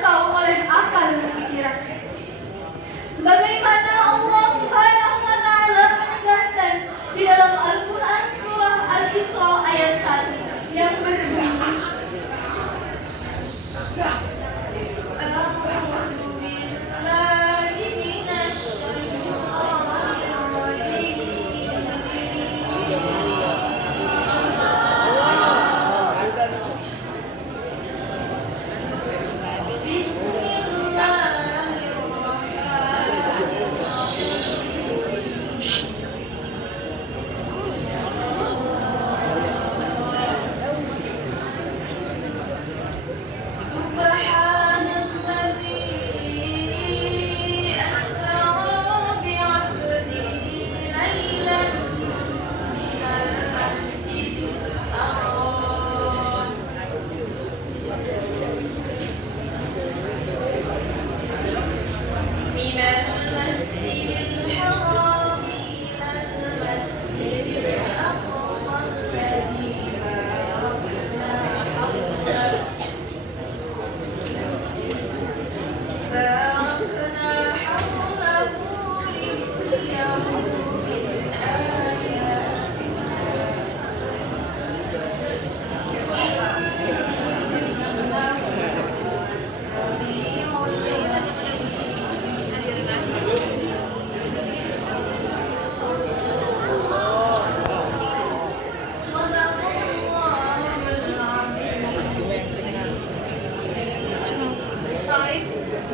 terjangkau oleh akal dan pikiran. Sebagaimana Allah Subhanahu wa taala menegaskan di dalam Al-Qur'an surah Al-Isra ayat 1 yang berbunyi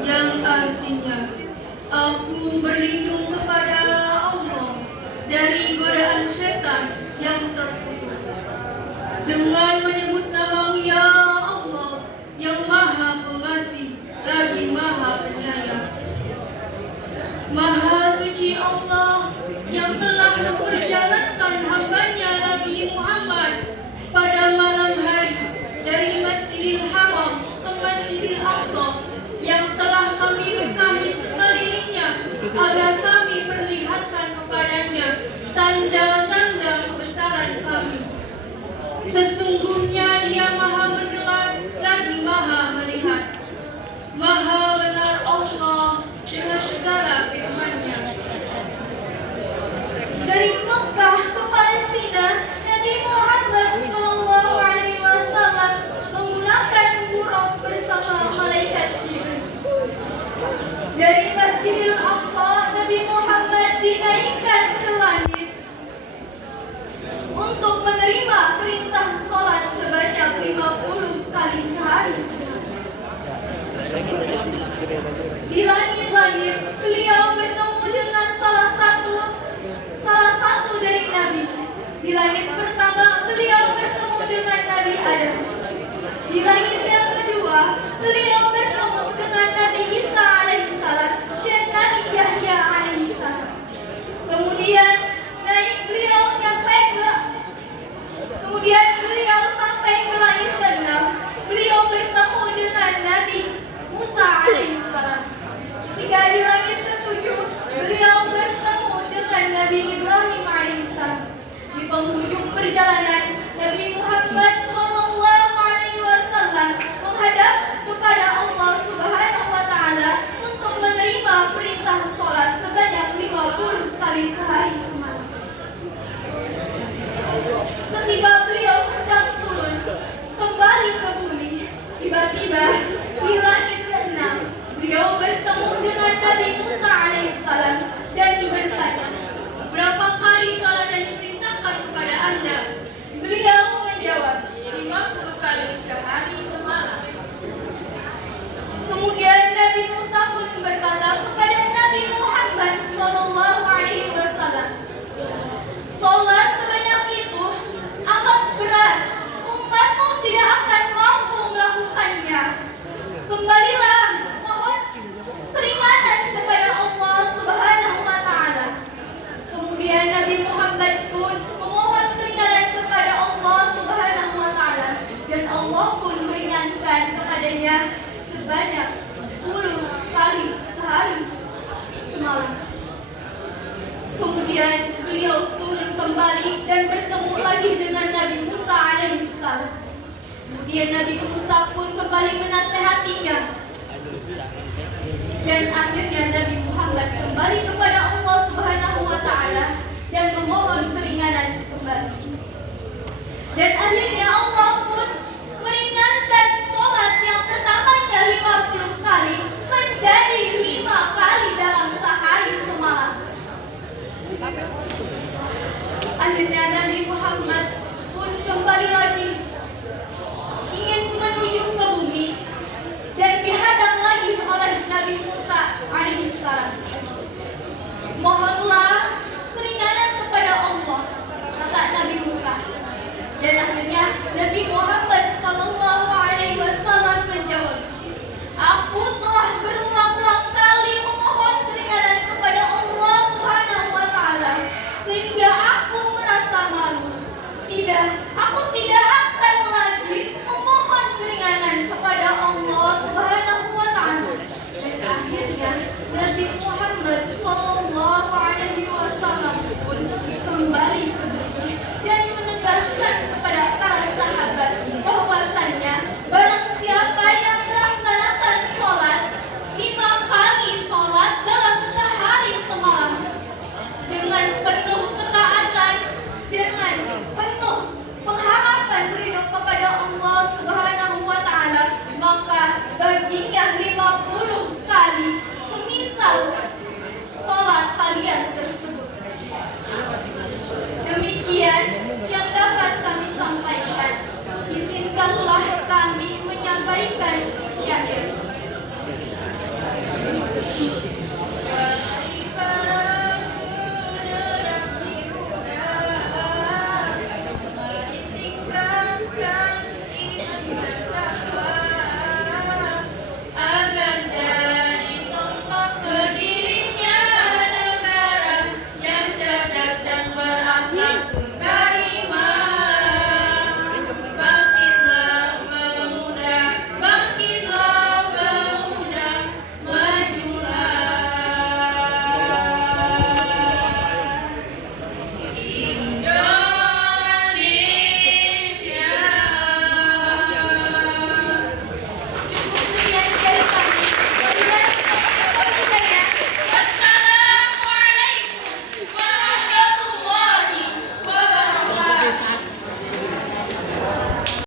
yang artinya aku berlindung kepada Allah dari godaan setan yang terkutuk dengan menyebut nama Ya Allah yang Maha Pengasih lagi Maha Penyayang. Maha suci Allah yang telah memperjalankan hamba-Nya Nabi Muhammad pada malam hari dari Masjidil Haram ke Masjidil Aqsa, yang telah kami berkahi sekelilingnya agar kami perlihatkan kepadanya tanda-tanda kebesaran kami. Sesungguhnya Dia Maha mendengar lagi Maha melihat. Maha benar Allah dengan segala firman-Nya. Dari Mekah ke Palestina, Nabi Muhammad SAW menggunakan buruk bersama malaikat Jibril. Dari Masjidil Aqsa, Nabi Muhammad dinaikkan ke langit untuk menerima perintah sholat sebanyak 50 kali sehari. Di langit-langit, beliau bertemu dengan salah satu dari Nabi. Di langit pertama, beliau bertemu dengan Nabi Adam. Di langit yang kedua, beliau bertemu dengan Nabi Isa alaihissalam dan Nabi Yahya alaihissalam. Kemudian beliau sampai ke langit ke-6. Beliau bertemu dengan Nabi Musa alaihissalam. Ketika di langit ke-7, beliau bertemu dengan Nabi Ibrahim alaihissalam. Di penghujung perjalanan, Nabi Muhammad SAW menghadap kepada Allah Dan akhirnya Nabi Muhammad kembali kepada Allah Subhanahu wa taala dan memohon keringanan kembali. Dan akhirnya